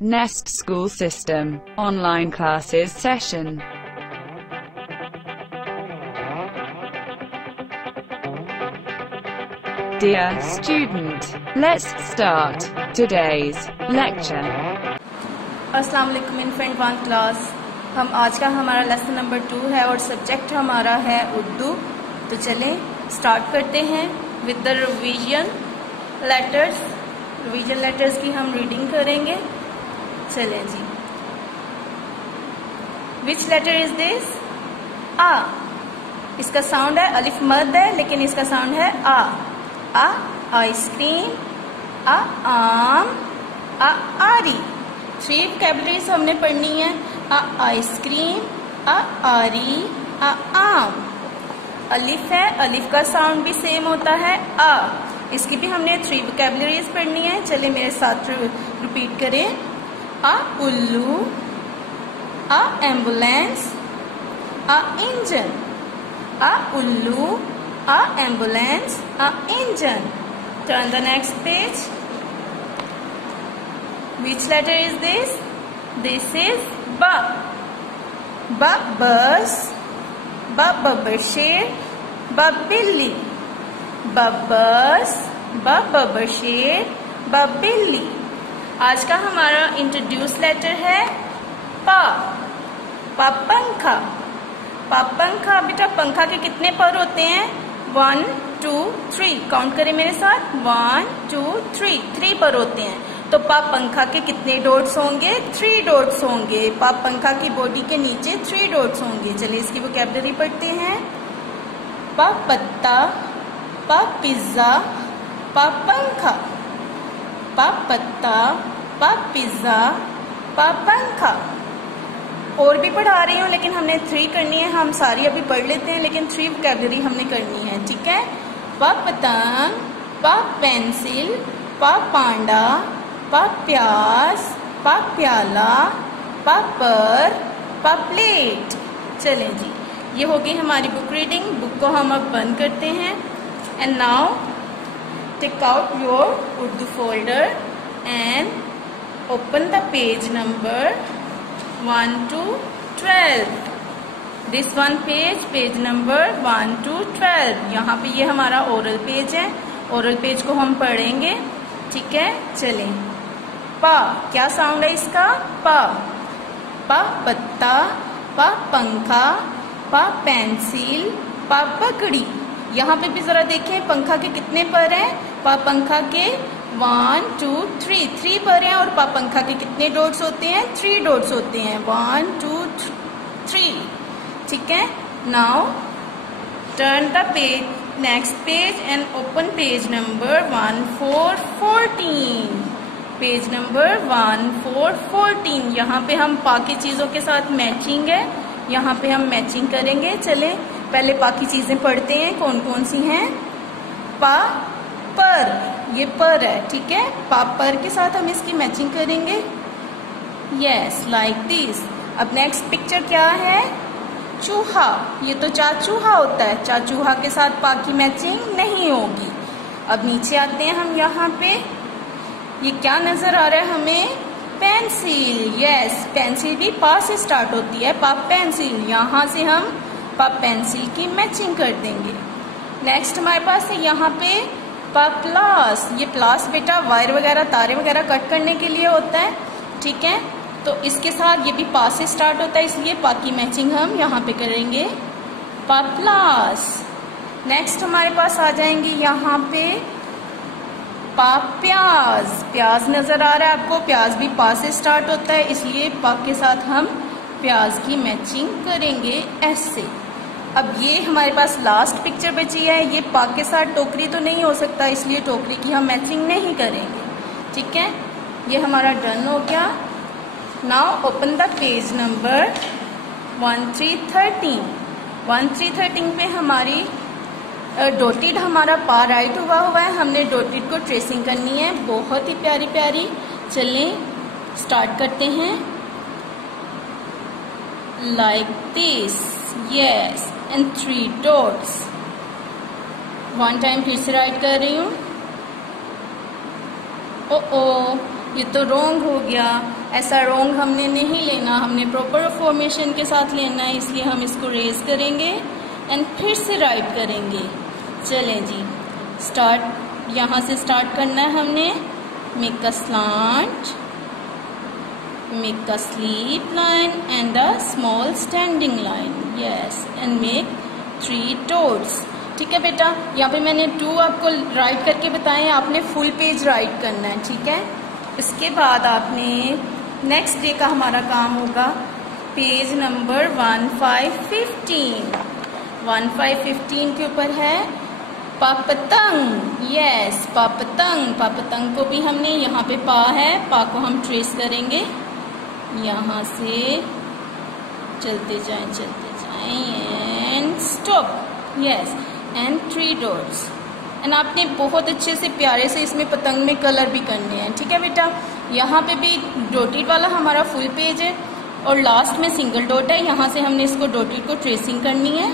Nest School System, Online Classes Session. Dear student, let's start today's lecture. अस्सलाम वालेकुम infant 1 class. हम आज का हमारा लेसन नंबर 2 है और सब्जेक्ट हमारा है उर्दू। तो चलें स्टार्ट करते हैं with the revision letters. Revision letters की हम रीडिंग करेंगे। चलें जी। विच लेटर इज दिस? आ। इसका साउंड है, अलिफ मद है लेकिन इसका साउंड है आ। आइसक्रीम, आम, आरी। 3 वोकैबुलरीज हमने पढ़नी है। आइसक्रीम, आरी, आम। अलिफ है, अलिफ का साउंड भी सेम होता है आ। इसकी भी हमने 3 वोकैबुलरीज पढ़नी है। चलिए मेरे साथ रिपीट करें। उल्लू, एम्बुलेंस, इंजन। उल्लू, ambulance, engine. Turn the next page. Which letter is this? This is ba. Ba bus, ba शेर, ba बिल्ली। Ba bus, ba शेर, ba बिल्ली। आज का हमारा इंट्रोड्यूस लेटर है पा। पंखा। पंखा। बेटा पंखा के कितने पर होते हैं? 1 2 3। काउंट करें मेरे साथ। 1 2 3 पर होते हैं। तो पंखा के कितने डॉट्स होंगे? 3 डॉट्स होंगे। पंखा की बॉडी के नीचे 3 डॉट्स होंगे। चलिए इसकी वोकैबुलरी पढ़ते हैं। पत्ता, पिज्जा, पंखा। पत्ता, पिज्जा, पंखा। और भी पढ़ा रही हूँ लेकिन हमने 3 करनी है। हम सारी अभी पढ़ लेते हैं लेकिन 3 वोकैबुलरी हमने करनी है। ठीक है। पतंग, पेंसिल, पांडा, प्याज, प्याला, पर, प्लेट। चलें जी, ये हो गई हमारी बुक रीडिंग। बुक को हम अब बंद करते हैं। And now take out your Urdu folder and open the page number 1 to 12। This one page number 1 to 12। यहाँ पे ये हमारा ओरल पेज है। ओरल पेज को हम पढ़ेंगे। ठीक है। चलें। क्या साउंड है इसका? पत्ता, पंखा, पेंसिल, पकड़ी। यहाँ पे भी जरा देखें पंखा के कितने पर हैं? पंखा के 1 2 3 पर हैं। और पंखा के कितने डॉट्स होते हैं? 3 डॉट्स होते हैं। 1 2 3। ठीक है। Now turn the page, next page and open page number 14। Page number 14। यहाँ पे हम की चीजों के साथ मैचिंग है। यहाँ पे हम मैचिंग करेंगे। चले पहले की चीजें पढ़ते हैं। कौन कौन सी हैं? पर, ये पर है। ठीक है। पर के साथ हम इसकी मैचिंग करेंगे। Yes, like this. अब नेक्स्ट पिक्चर क्या है? चूहा। ये तो चूहा होता है। चूहा के साथ की मैचिंग नहीं होगी। अब नीचे आते हैं हम। यहाँ पे ये क्या नजर आ रहा है हमें? पेंसिल। यस, पेंसिल भी से स्टार्ट होती है। पेंसिल। यहाँ से हम पेंसिल की मैचिंग कर देंगे। नेक्स्ट हमारे पास है यहाँ पे प्लास। ये प्लास बेटा वायर वगैरह, तारे वगैरह कट करने के लिए होता है। ठीक है। तो इसके साथ ये भी से स्टार्ट होता है, इसलिए की मैचिंग हम यहाँ पे करेंगे। प्लास। नेक्स्ट हमारे पास आ जाएंगे यहाँ पे प्याज। प्याज नजर आ रहा है आपको? प्याज भी से स्टार्ट होता है, इसलिए के साथ हम प्याज की मैचिंग करेंगे ऐसे। अब ये हमारे पास लास्ट पिक्चर बची है। ये के साथ टोकरी तो नहीं हो सकता, इसलिए टोकरी की हम मैचिंग नहीं करेंगे। ठीक है। ये हमारा डन हो गया। Now open the page number 1313। 1313 पे हमारी डॉटेड हमारा राइट हुआ है। हमने डॉटेड को ट्रेसिंग करनी है। बहुत ही प्यारी प्यारी। चलें स्टार्ट करते हैं। Like this. Yes, and 3 dots. 1 time फिर से राइट कर रही हूँ। ओ ये तो रॉन्ग हो गया। ऐसा रोंग हमने नहीं लेना, हमने प्रॉपर फॉर्मेशन के साथ लेना है, इसलिए हम इसको रेज करेंगे एंड फिर से राइट करेंगे। चलें जी, स्टार्ट यहाँ से स्टार्ट करना है हमने। Make a slant, make a slip line and a small standing line, yes, and make 3 dots. ठीक है बेटा, यहाँ पे मैंने 2 आपको राइट करके बताए हैं, आपने फुल पेज राइट करना है। ठीक है, इसके बाद आपने नेक्स्ट डे का हमारा काम होगा पेज नंबर 1515। 1515 के ऊपर है पापतंग, यस, पापतंग। पापतंग को भी हमने यहाँ पे पा है, पा को हम ट्रेस करेंगे, यहाँ से चलते जाएं and stop, yes, and 3 dots. And आपने बहुत अच्छे से प्यारे से इसमें पतंग में कलर भी करने हैं। ठीक है बेटा, यहाँ पे भी डॉटेड वाला हमारा फुल पेज है और लास्ट में सिंगल डॉट है, यहाँ से हमने इसको डॉटेड को ट्रेसिंग करनी है,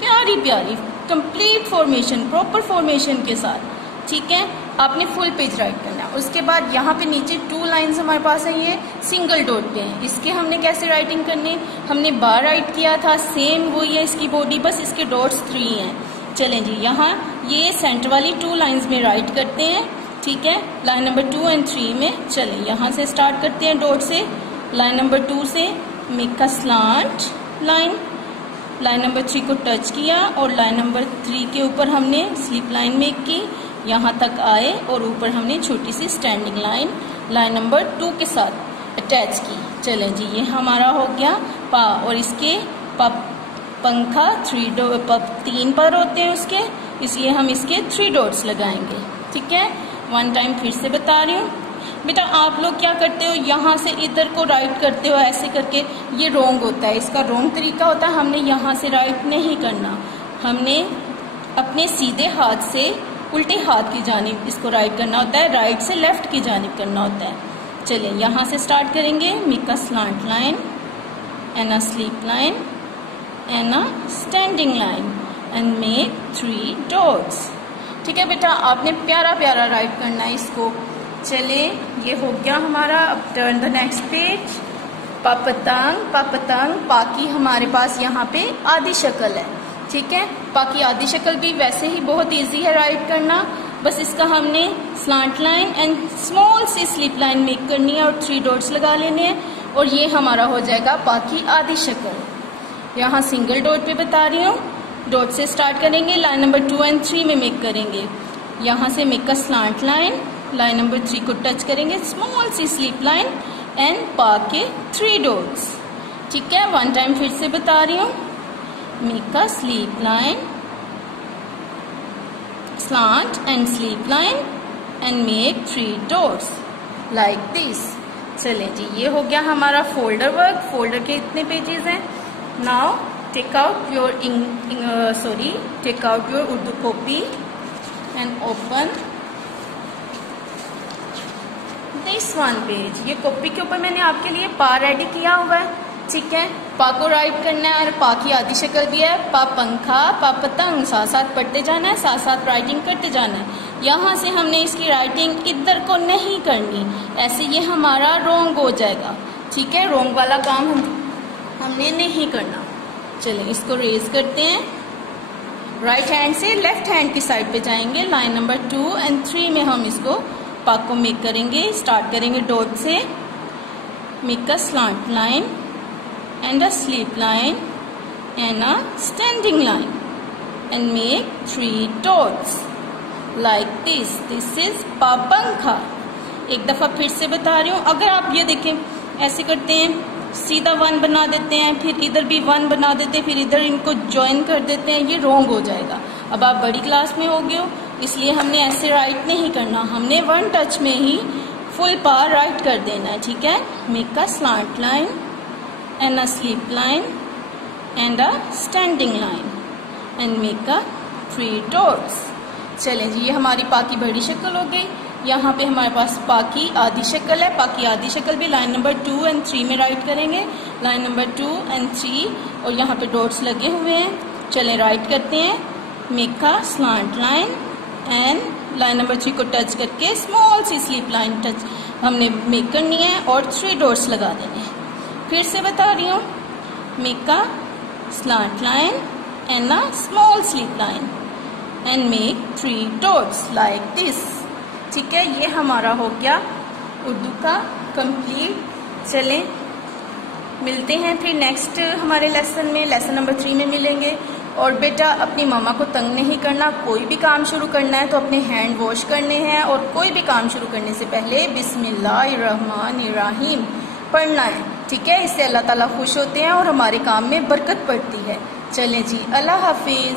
प्यारी प्यारी कंप्लीट फॉर्मेशन, प्रॉपर फॉर्मेशन के साथ। ठीक है, आपने फुल पेज राइट करना है। उसके बाद यहाँ पे नीचे 2 लाइंस हमारे पास है, ये सिंगल डॉट पे हैं, इसके हमने कैसे राइटिंग करनी, हमने बार राइट किया था, सेम वही है इसकी बॉडी, बस इसके डॉट्स 3 हैं। चलें जी, यहाँ ये सेंटर वाली 2 लाइंस में राइट करते हैं। ठीक है, लाइन नंबर 2 और 3 में। चलें यहाँ से स्टार्ट करते हैं डॉट से, लाइन नंबर 2 से make a slant line, line number 3 को टच किया और लाइन नंबर 3 के ऊपर हमने स्लिप लाइन मेक की, यहाँ तक आए और ऊपर हमने छोटी सी स्टैंडिंग लाइन लाइन नंबर 2 के साथ अटैच की। चलें जी, ये हमारा हो गया पा, और इसके पंखा 3 पर होते हैं उसके, इसलिए हम इसके 3 डॉट्स लगाएंगे। ठीक है, 1 टाइम फिर से बता रही हूँ बेटा, आप लोग क्या करते हो, यहाँ से इधर को राइट करते हो ऐसे करके, ये रोंग होता है, इसका रोंग तरीका होता है। हमने यहाँ से राइट नहीं करना, हमने अपने सीधे हाथ से उल्टे हाथ की जानिब इसको राइट करना होता है, राइट से लेफ्ट की जानिब करना होता है। चलिए यहाँ से स्टार्ट करेंगे, make a slant line and a slip line and a standing line and make 3 dots. ठीक है बेटा, आपने प्यारा प्यारा राइट करना है इसको। चले, ये हो गया हमारा। अब टर्न द नेक्स्ट पेज। पापतंग, पापतंग, पा की हमारे पास यहाँ पे आधी शक्ल है। ठीक है, पा की आधी शक्ल भी वैसे ही बहुत इजी है राइट करना, बस इसका हमने slant line and small C slip line make करनी है और 3 डॉट्स लगा लेने हैं और ये हमारा हो जाएगा पा की आधी शक्ल। यहाँ सिंगल डॉट पे बता रही हूँ, डॉट से स्टार्ट करेंगे, लाइन नंबर 2 और 3 में मेक करेंगे। यहाँ से make a slant line, line number 3 को टच करेंगे, small C slip line and पा के 3 डॉट्स। ठीक है, 1 टाइम फिर से बता रही हूँ, make a slip line, slant and sleep line and make 3 dots like this। चलें जी, ये हो गया हमारा फोल्डर वर्क। फोल्डर के इतने पेजेस हैं। Now take out your take out your Urdu copy and open this 1 page. ये कॉपी के ऊपर मैंने आपके लिए पा रेडी किया हुआ है। ठीक है, पा को राइट करना है और पा की आधी शक्ल भी है, पा पंखा, पा पतंग, साथ साथ पढ़ते जाना है, साथ साथ राइटिंग करते जाना है। यहाँ से हमने इसकी राइटिंग इधर को नहीं करनी, ऐसे ये हमारा रोंग हो जाएगा। ठीक है, रोंग वाला काम हमने नहीं करना। चलिए इसको रेज करते हैं, राइट हैंड से लेफ्ट हैंड की साइड पे जाएंगे, लाइन नंबर 2 और 3 में हम इसको पा को मेक करेंगे। स्टार्ट करेंगे डॉट से, make a slant line and a sleep line and a standing line and make 3 dots like this। This is पापंखा। एक दफा फिर से बता रही हूँ, अगर आप ये देखें ऐसे करते हैं, सीधा 1 बना देते हैं, फिर इधर भी 1 बना देते हैं, फिर इधर इनको ज्वाइन कर देते हैं, ये रॉन्ग हो जाएगा। अब आप बड़ी क्लास में हो गए हो, इसलिए हमने ऐसे राइट नहीं करना, हमने 1 टच में ही फुल पार राइट कर देना है। ठीक है, make a slant line and a sleep line and a standing line and make a 3 dots। चलें जी, ये हमारी पा की बड़ी शक्ल हो गई। यहाँ पे हमारे पास पा की आधी शक्ल है, पा की आधी शक्ल भी लाइन नंबर 2 और 3 में राइट करेंगे, लाइन नंबर 2 और 3 और यहाँ पे डॉट्स लगे हुए हैं। चलें राइट करते हैं, make a slant line and line number 3 को टच करके small C sleep line touch हमने मेक करनी है और 3 डॉट्स लगा देने हैं। फिर से बता रही हूँ, make a slant line and a small slit line and make 3 dots like this. ठीक है, ये हमारा हो गया उर्दू का कंप्लीट। चलें मिलते हैं फिर नेक्स्ट हमारे लेसन में, लेसन नंबर 3 में मिलेंगे। और बेटा अपनी मामा को तंग नहीं करना, कोई भी काम शुरू करना है तो अपने हैंड वॉश करने हैं और कोई भी काम शुरू करने से पहले बिस्मिल्लाहिर्रहमानिर्रहीम पढ़ना है। ठीक है, इससे अल्लाह ताला खुश होते हैं और हमारे काम में बरकत पड़ती है। चलें जी, अल्लाह हाफिज।